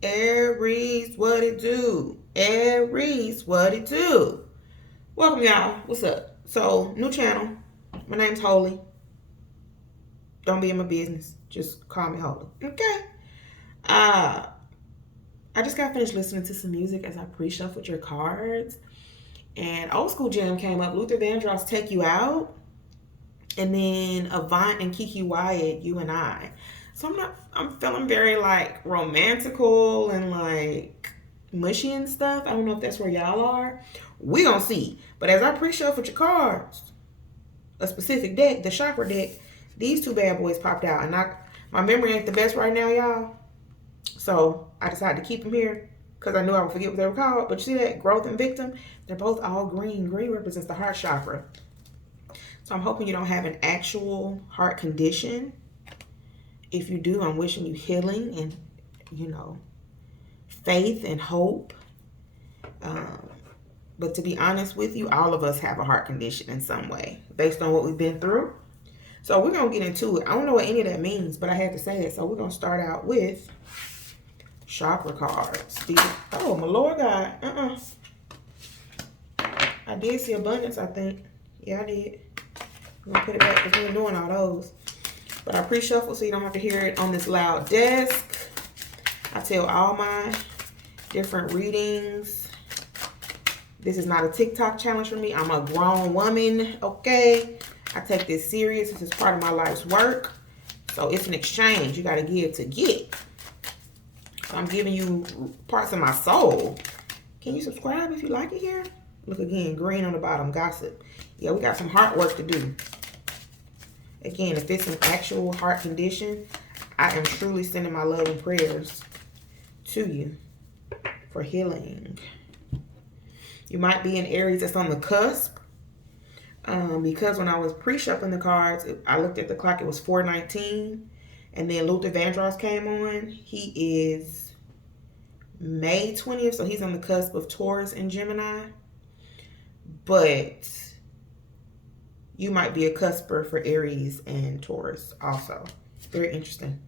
Aries, what it do? Aries, what it do? Welcome, y'all. What's up? So, new channel. My name's Holy. Don't be in my business. Just call me Holy. Okay. Uh, I just got finished listening to some music as I pre-shuffled your cards. And Old School Jam came up. Luther Vandross, Take You Out. And then Avant and Kiki Wyatt, You and I. So I'm feeling very like romantical and like mushy and stuff. I don't know if that's where y'all are. We gonna see. But as I pre-shuffled your cards, a specific deck, the chakra deck, these two bad boys popped out. And my memory ain't the best right now, y'all. So I decided to keep them here because I knew I would forget what they were called. But you see that? Growth and Victim? They're both all green. Green represents the heart chakra. So I'm hoping you don't have an actual heart condition. If you do, I'm wishing you healing and, faith and hope. But to be honest with you, all of us have a heart condition in some way based on what we've been through. So we're going to get into it. I don't know what any of that means, but I had to say it. So we're going to start out with chakra cards. Oh, my Lord God. I did see abundance, I think. Yeah, I did. I'm going to put it back because we ain't doing all those. But I pre-shuffle so you don't have to hear it on this loud desk. I tell all my different readings. This is not a TikTok challenge for me. I'm a grown woman, okay? I take this serious. This is part of my life's work. So it's an exchange. You got to give to get. So I'm giving you parts of my soul. Can you subscribe if you like it here? Look again, green on the bottom, gossip. Yeah, we got some heart work to do. Again, if it's an actual heart condition, I am truly sending my love and prayers to you for healing. You might be in Aries that's on the cusp. Because when I was pre-shuffling the cards, I looked at the clock, it was 4:19. And then Luther Vandross came on. He is May 20th, so he's on the cusp of Taurus and Gemini. But you might be a cusper for Aries and Taurus also. Very interesting.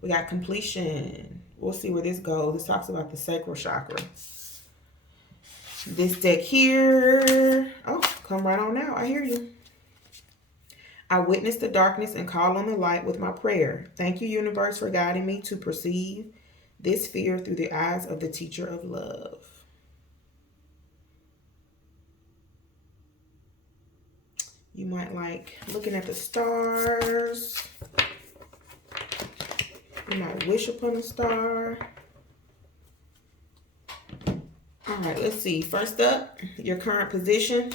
We got completion. We'll see where this goes. This talks about the sacral chakra. This deck here. Oh, come right on now. I hear you. I witness the darkness and call on the light with my prayer. Thank you, universe, for guiding me to perceive this fear through the eyes of the teacher of love. You might like looking at the stars. You might wish upon a star. All right, let's see. First up, your current position.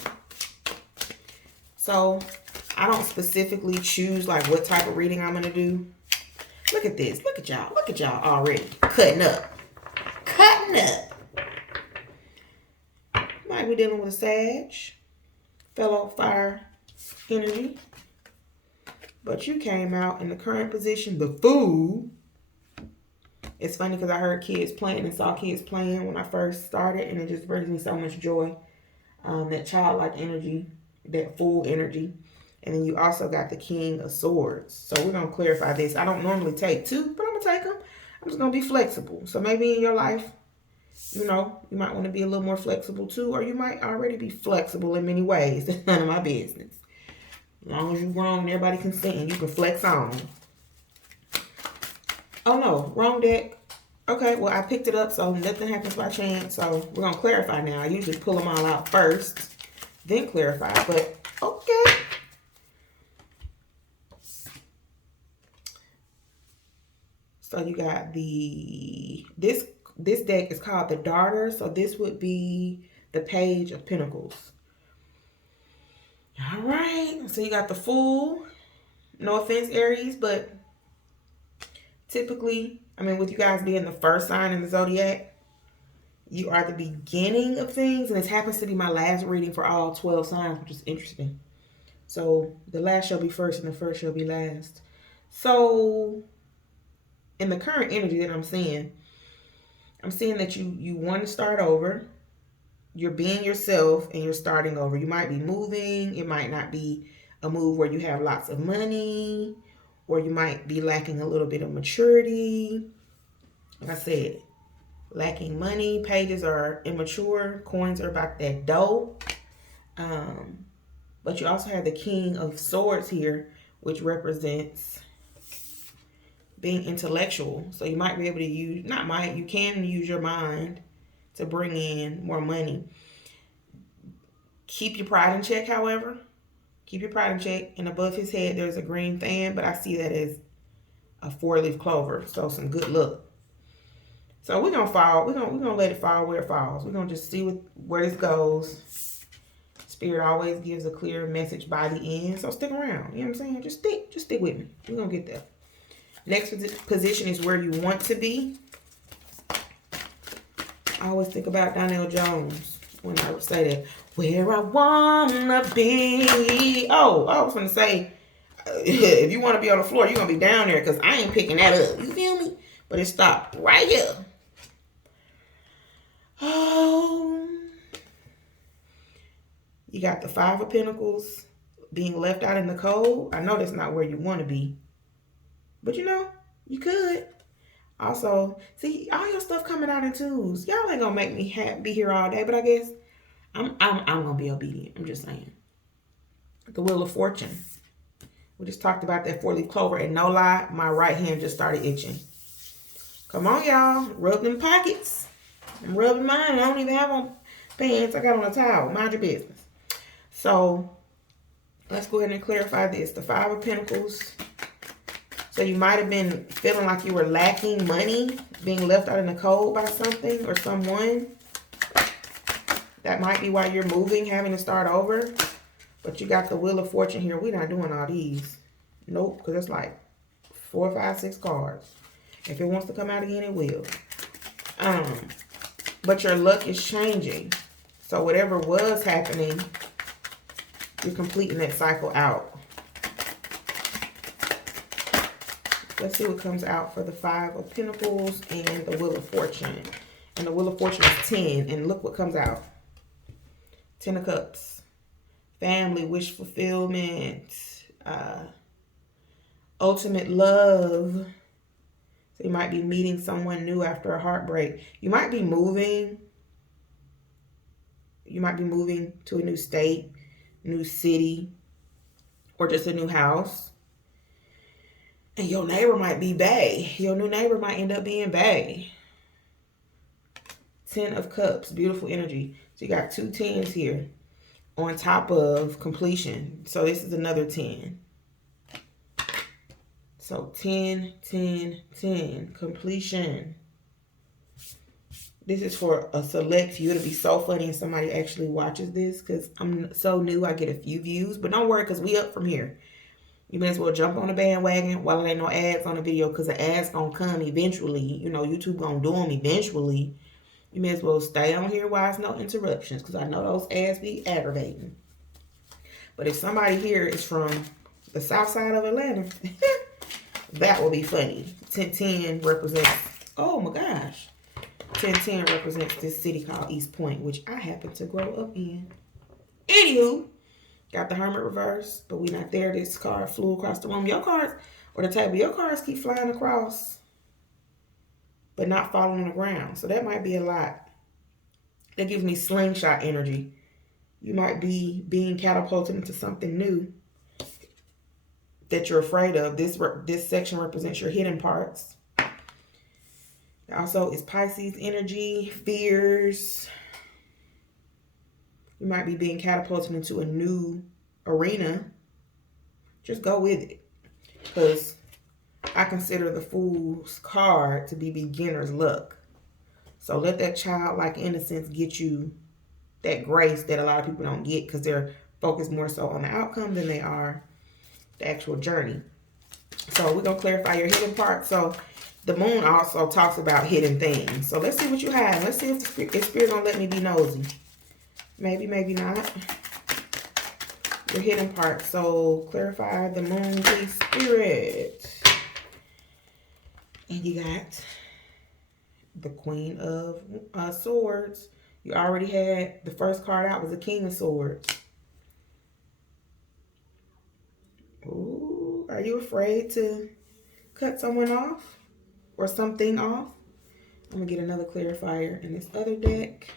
So I don't specifically choose like what type of reading I'm going to do. Look at this. Look at y'all. Look at y'all already. Cutting up. Cutting up. Might be dealing with a Sag. Fellow fire energy. But you came out in the current position, the Fool. It's funny because I heard kids playing and saw kids playing when I first started, and it just brings me so much joy. That childlike energy, that Fool energy. And then you also got the King of Swords. So we're going to clarify this. I don't normally take two, but I'm going to take them. I'm just going to be flexible. So maybe in your life, you might want to be a little more flexible too, or you might already be flexible in many ways. That's none of my business. As long as you're grown and everybody can sing, you can flex on. Oh no, wrong deck. Okay, well I picked it up, so nothing happens by chance. So we're going to clarify now. I usually pull them all out first, then clarify, but okay. So you got this deck is called the Darter. So this would be the Page of Pentacles. All right. So you got the Fool. No offense, Aries, but typically, with you guys being the first sign in the zodiac, you are the beginning of things. And this happens to be my last reading for all 12 signs, which is interesting. So the last shall be first and the first shall be last. So in the current energy that I'm seeing that you want to start over. You're being yourself and you're starting over. You might be moving. It might not be a move where you have lots of money, or you might be lacking a little bit of maturity. Like I said, lacking money. Pages are immature. Coins are about that dough. But you also have the King of Swords here, which represents being intellectual. So you might be able to use, not might, you can use your mind to bring in more money. Keep your pride in check, however. Keep your pride in check. And above his head, there's a green fan, but I see that as a 4-leaf clover. So some good luck. So we're gonna fall. We're gonna let it fall where it falls. We're gonna just see where this goes. Spirit always gives a clear message by the end. So stick around. You know what I'm saying? Just stick with me. We're gonna get there. Next position is where you want to be. I always think about Donnell Jones when I say that. Where I wanna be. Oh, I was gonna say, if you want to be on the floor, you're gonna be down there because I ain't picking that up. You feel me? But it stopped right here. Oh, you got the Five of Pentacles being left out in the cold. I know that's not where you want to be, but you know, you could. Also, see, all your stuff coming out in twos. Y'all ain't gonna make me be here all day, but I guess I'm gonna be obedient. I'm just saying. The Wheel of Fortune. We just talked about that 4-leaf clover, and no lie, my right hand just started itching. Come on, y'all. Rub them pockets. I'm rubbing mine. I don't even have on pants. I got on a towel. Mind your business. So, let's go ahead and clarify this. The Five of Pentacles. So, you might have been feeling like you were lacking money, being left out in the cold by something or someone. That might be why you're moving, having to start over. But you got the Wheel of Fortune here. We're not doing all these. Nope, because it's like 4, 5, 6 cards. If it wants to come out again, it will. But your luck is changing. So whatever was happening, you're completing that cycle out. Let's see what comes out for the Five of Pentacles and the Wheel of Fortune. And the Wheel of Fortune is 10. And look what comes out. 10 of Cups. Family, wish fulfillment. Ultimate love. So you might be meeting someone new after a heartbreak. You might be moving. You might be moving to a new state, new city, or just a new house. And your neighbor might be bae. Your new neighbor might end up being bae. 10 of Cups, beautiful energy. So you got 2 10s here on top of completion. So this is another 10. So 10, 10, 10, completion. This is for a select few. It'll be so funny if somebody actually watches this because I'm so new. I get a few views, but don't worry because we up from here. You may as well jump on the bandwagon while there ain't no ads on the video because the ads gonna come eventually. You know, YouTube gonna do them eventually. You may as well stay on here while there's no interruptions because I know those ads be aggravating. But if somebody here is from the south side of Atlanta, that will be funny. 1010 represents, oh my gosh. 1010 represents this city called East Point, which I happen to grow up in. Anywho, got the Hermit reverse, but we're not there. This card flew across the room. Your cards, or the table, your cards keep flying across, but not falling on the ground. So that might be a lot. That gives me slingshot energy. You might be being catapulted into something new that you're afraid of. This section represents your hidden parts. Also, it's Pisces energy, fears. You might be being catapulted into a new arena. Just go with it. Because I consider the Fool's card to be beginner's luck. So let that childlike innocence get you that grace that a lot of people don't get because they're focused more so on the outcome than they are the actual journey. So we're going to clarify your hidden part. So the moon also talks about hidden things. So let's see what you have. Let's see if the spirit going to let me be nosy. Maybe, maybe not. Your hidden part. So clarify the moon, please, spirit. And you got the Queen of Swords. You already had the first card out was the King of Swords. Ooh, are you afraid to cut someone off or something off? I'm going to get another clarifier in this other deck.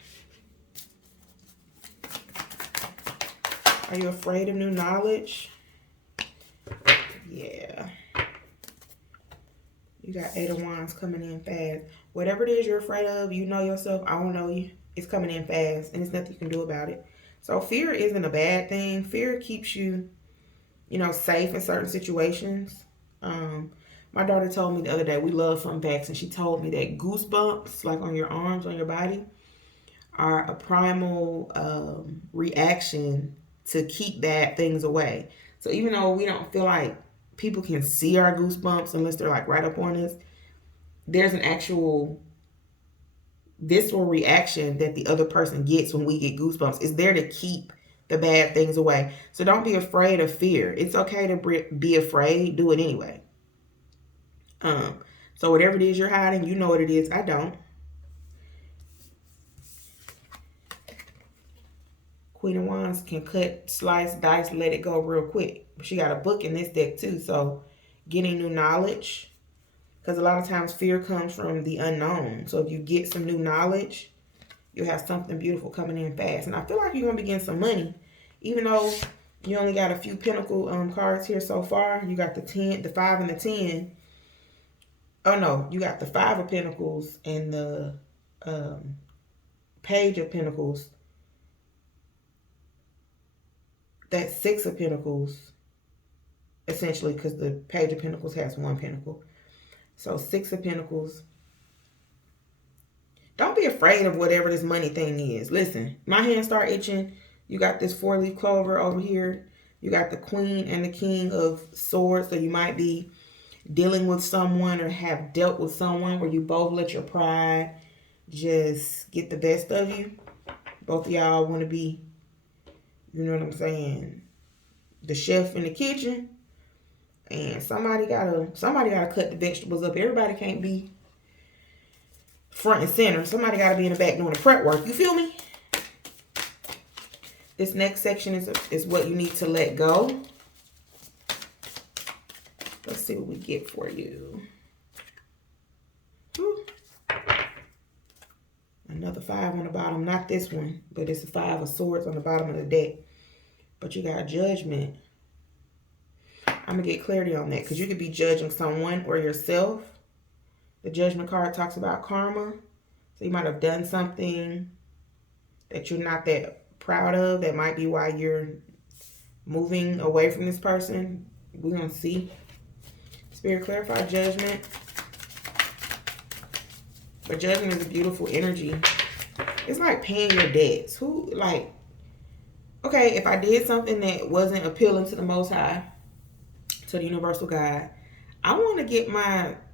Are you afraid of new knowledge? Yeah. You got 8 of Wands coming in fast. Whatever it is you're afraid of, you know yourself. I don't know you. It's coming in fast, and there's nothing you can do about it. So fear isn't a bad thing. Fear keeps you, you know, safe in certain situations. My daughter told me the other day, we love fun facts, and she told me that goosebumps, like on your arms, on your body, are a primal reaction to keep bad things away. So even though we don't feel like people can see our goosebumps unless they're like right up on us, there's an actual visceral reaction that the other person gets when we get goosebumps. It's there to keep the bad things away. So don't be afraid of fear. It's okay to be afraid. Do it anyway. So whatever it is you're hiding, you know what it is. I don't. Queen of Wands can cut, slice, dice, let it go real quick. She got a book in this deck too. So getting new knowledge. Because a lot of times fear comes from the unknown. So if you get some new knowledge, you'll have something beautiful coming in fast. And I feel like you're going to be getting some money. Even though you only got a few Pentacle cards here so far. You got the 10, the 5 and the 10. Oh no, you got the 5 of Pentacles and the Page of Pentacles. That's 6 of Pentacles, essentially, because the Page of Pentacles has 1 Pentacle. So 6 of Pentacles. Don't be afraid of whatever this money thing is. Listen, my hands start itching. You got this 4-leaf clover over here. You got the Queen and the King of Swords. So you might be dealing with someone or have dealt with someone where you both let your pride just get the best of you. Both of y'all want to be, you know what I'm saying, the chef in the kitchen. And somebody gotta cut the vegetables up. Everybody can't be front and center. Somebody gotta be in the back doing the prep work. You feel me? This next section is what you need to let go. Let's see what we get for you. Whew. Another 5 on the bottom. Not this one, but it's a 5 of Swords on the bottom of the deck. But you got Judgment. I'm going to get clarity on that because you could be judging someone or yourself. The Judgment card talks about karma. So you might have done something that you're not that proud of. That might be why you're moving away from this person. We're going to see. Spirit, clarify Judgment. But Judgment is a beautiful energy. It's like paying your debts. Okay, if I did something that wasn't appealing to the Most High, to the Universal God, I want to get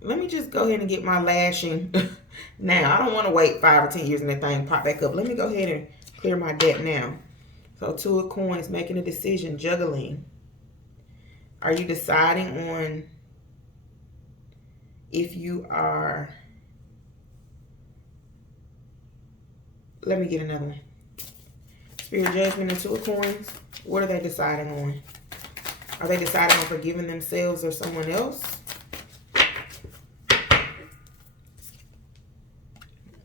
let me just go ahead and get my lashing now. I don't want to wait 5 or 10 years and that thing pop back up. Let me go ahead and clear my debt now. So 2 of Coins, making a decision, juggling. Are you deciding on if you are... Let me get another one. Spirit, Judgment, and 2 of Coins. What are they deciding on? Are they deciding on forgiving themselves or someone else?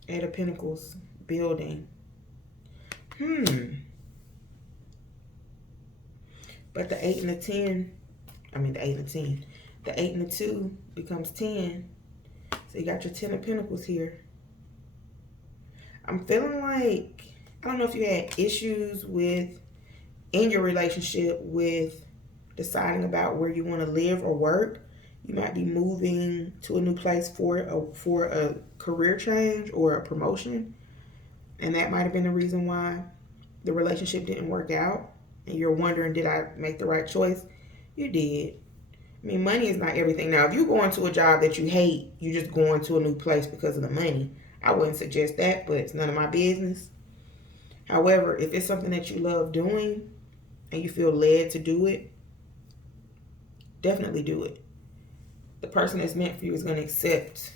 8 of Pentacles, building. But the 8 and the 10, the 8 and the 10. The 8 and the 2 becomes 10. So you got your 10 of Pentacles here. I'm feeling like, I don't know if you had issues in your relationship with deciding about where you want to live or work. You might be moving to a new place for a career change or a promotion. And that might have been the reason why the relationship didn't work out. And you're wondering, did I make the right choice? You did. Money is not everything. Now, if you're going to a job that you hate, you're just going to a new place because of the money. I wouldn't suggest that, but it's none of my business. However, if it's something that you love doing and you feel led to do it, definitely do it. The person that's meant for you is going to accept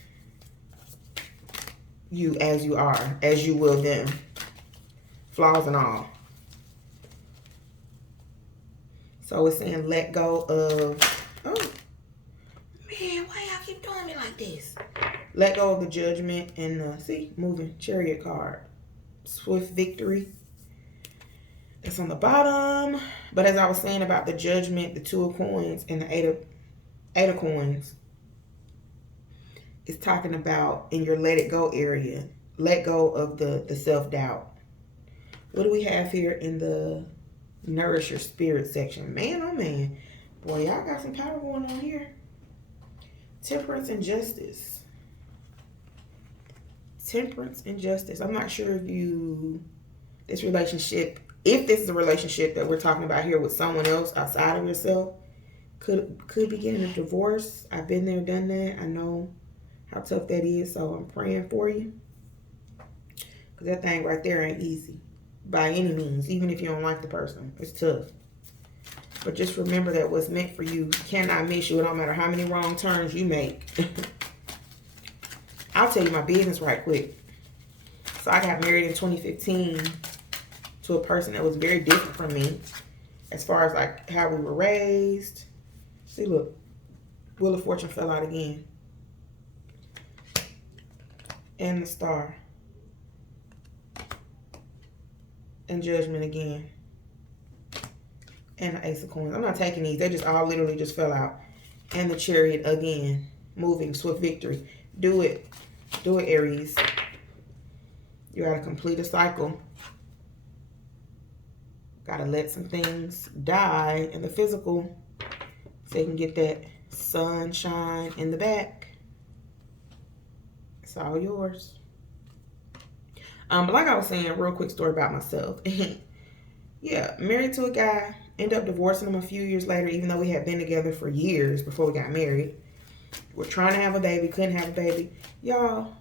you as you are, as you will them. Flaws and all. So it's saying let go of... Oh, man, why y'all keep doing me like this? Let go of the Judgment and the, see, moving Chariot card. Swift victory. That's on the bottom. But as I was saying about the Judgment, the Two of Coins, and the Eight of Coins, it's talking about in your let it go area. Let go of the self-doubt. What do we have here in the Nourish Your Spirit section? Man, oh man. Boy, y'all got some power going on here. Temperance and Justice. Temperance and Justice. I'm not sure if this relationship, if this is a relationship that we're talking about here with someone else outside of yourself, could be getting a divorce. I've been there, done that. I know how tough that is, so I'm praying for you. Because that thing right there ain't easy by any means, even if you don't like the person. It's tough. But just remember that what's meant for you cannot miss you. It don't matter how many wrong turns you make. I'll tell you my business right quick. So I got married in 2015 to a person that was very different from me as far as like how we were raised. See, look, Wheel of Fortune fell out again. And the Star. And Judgment again. And the Ace of Coins. I'm not taking these. They just all literally just fell out. And the Chariot again. Moving, swift victory. Do it. Do it, Aries. You got to complete a cycle. Got to let some things die in the physical so you can get that sunshine in the back. It's all yours. But like I was saying, real quick story about myself. Yeah, married to a guy. Ended up divorcing him a few years later, even though we had been together for years before we got married. We're trying to have a baby. Couldn't have a baby. Y'all,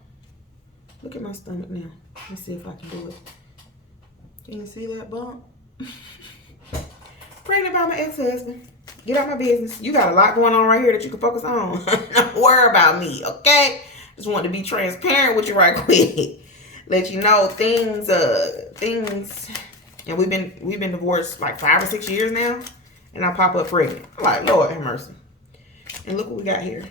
look at my stomach now. Let's see if I can do it. Can you see that bump? Pregnant by my ex-husband. Get out my business. You got a lot going on right here that you can focus on. Don't worry about me, okay? Just wanted to be transparent with you right quick. Let you know things, and we've been divorced like 5 or 6 years now, and I pop up pregnant. I'm like, Lord have mercy. And look what we got here.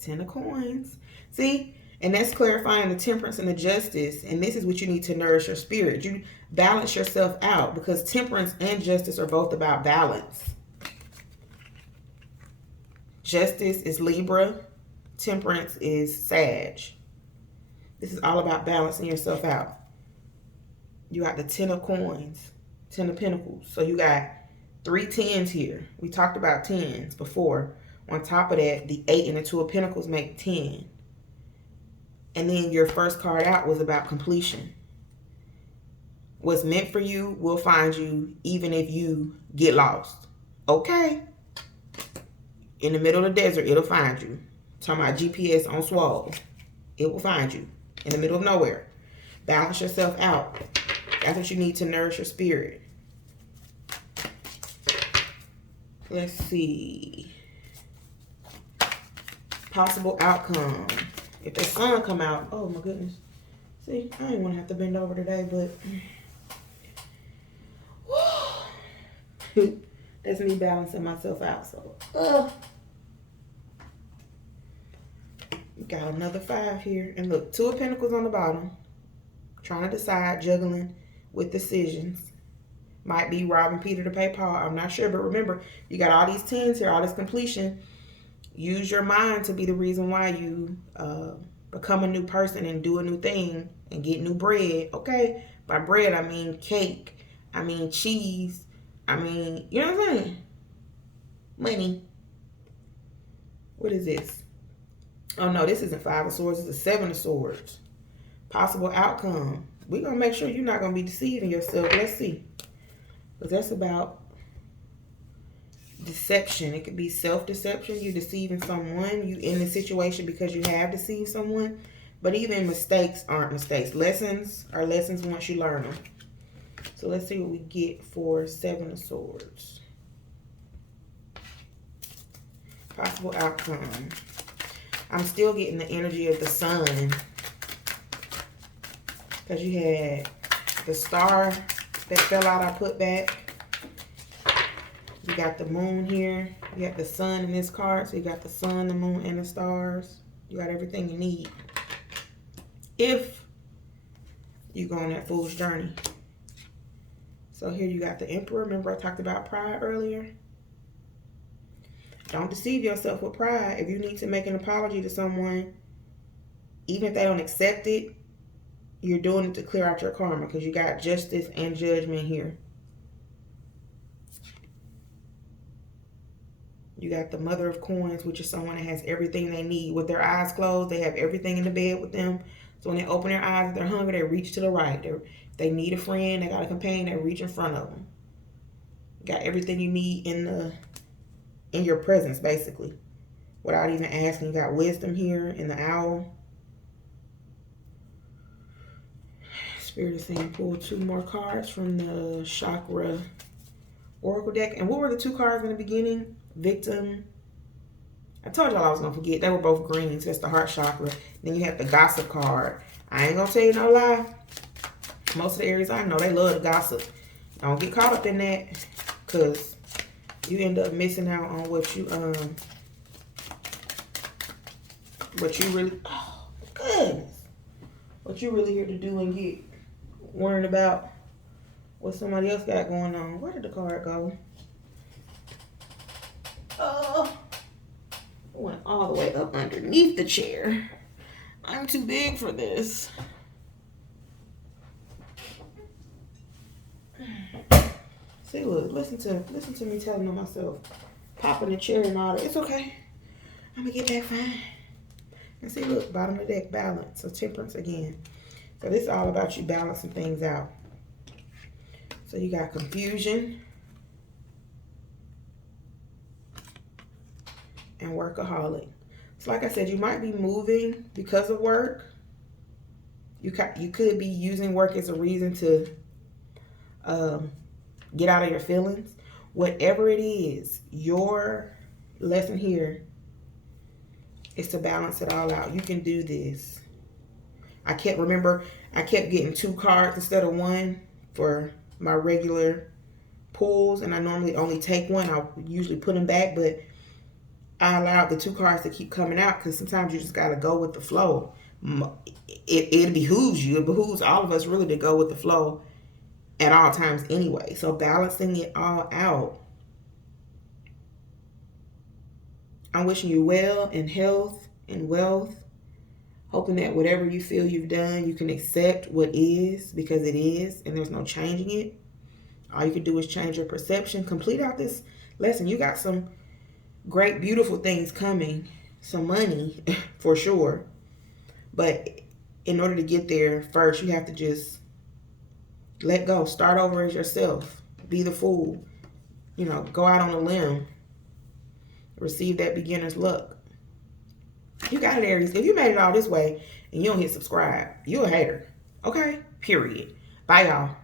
10 of Coins. See? And that's clarifying the Temperance and the Justice. And this is what you need to nourish your spirit. You balance yourself out, because Temperance and Justice are both about balance. Justice is Libra. Temperance is Sag. This is all about balancing yourself out. You got the 10 of Coins, 10 of Pentacles. So you got 3 10s here. We talked about 10s before. On top of that, the 8 and the 2 of Pentacles make 10. And then your first card out was about completion. What's meant for you will find you even if you get lost. Okay? In the middle of the desert, it'll find you. Talking about GPS on swole. It will find you in the middle of nowhere. Balance yourself out. That's what you need to nourish your spirit. Let's see. Possible outcome. If the sun come out, oh my goodness. See, I didn't want to have to bend over today, but that's me balancing myself out. So, got another 5 here. And look, 2 of Pentacles on the bottom. Trying to decide, juggling with decisions. Might be robbing Peter to pay Paul. I'm not sure. But remember, you got all these 10s here, all this completion. Use your mind to be the reason why you become a new person and do a new thing and get new bread. Okay? By bread, I mean cake. I mean cheese. I mean, you know what I'm saying? Money. What is this? Oh, no, this isn't 5 of Swords. It's a 7 of Swords. Possible outcome. We're going to make sure you're not going to be deceiving yourself. Let's see. Because that's about deception. It could be self-deception. You're deceiving someone. You in the situation because you have deceived someone. But even mistakes aren't mistakes. Lessons are lessons once you learn them. So let's see what we get for 7 of Swords. Possible outcome. I'm still getting the energy of the sun. Because you had the Star that fell out, I put back. You You got the moon here. You got the sun in this card. So you got the sun, the moon, and the stars. You got everything you need if you go on that fool's journey. So here you got the Emperor. Remember I talked about pride earlier? Don't deceive yourself with pride. If you need to make an apology to someone, even if they don't accept it, you're doing it to clear out your karma, because you got justice and judgment here. You got the Mother of Coins, which is someone that has everything they need. With their eyes closed, they have everything in the bed with them. So when they open their eyes, if they're hungry, they reach to the right. If they need a friend, they got a companion, they reach in front of them. You got everything you need in your presence, basically, without even asking. You got wisdom here in the owl. Spirit is saying pull 2 more cards from the chakra oracle deck. And what were the 2 cards in the beginning? Victim. I told y'all I was gonna forget. They were both green, so that's the heart chakra. Then you have the gossip card. I ain't gonna tell you no lie. Most of the Aries I know, they love the gossip. Don't get caught up in that, because you end up missing out on what you really, oh goodness, what you really here to do and get worrying about what somebody else got going on. Where did the card go? Oh, it went all the way up underneath the chair. I'm too big for this. See, look, listen to me telling on myself, popping the chair and all that. It's okay. I'm gonna get back fine. And see, look, bottom of the deck, balance. So temperance again. So this is all about you balancing things out. So you got confusion and workaholic. So like I said, you might be moving because of work. You could be using work as a reason to get out of your feelings. Whatever it is, your lesson here is to balance it all out. You can do this. I kept getting 2 cards instead of 1 for my regular pulls, and I normally only take 1. I'll usually put them back, but I allowed the 2 cards to keep coming out, because sometimes you just got to go with the flow. It behooves you. It behooves all of us really to go with the flow at all times anyway. So balancing it all out. I'm wishing you well in health and wealth. Hoping that whatever you feel you've done, you can accept what is, because it is, and there's no changing it. All you can do is change your perception. Complete out this lesson. You got some great, beautiful things coming. Some money, for sure. But in order to get there, first, you have to just let go. Start over as yourself. Be the fool. You know, go out on a limb. Receive that beginner's luck. You got it, Aries. If you made it all this way and you don't hit subscribe, you a hater. Okay? Period. Bye, y'all.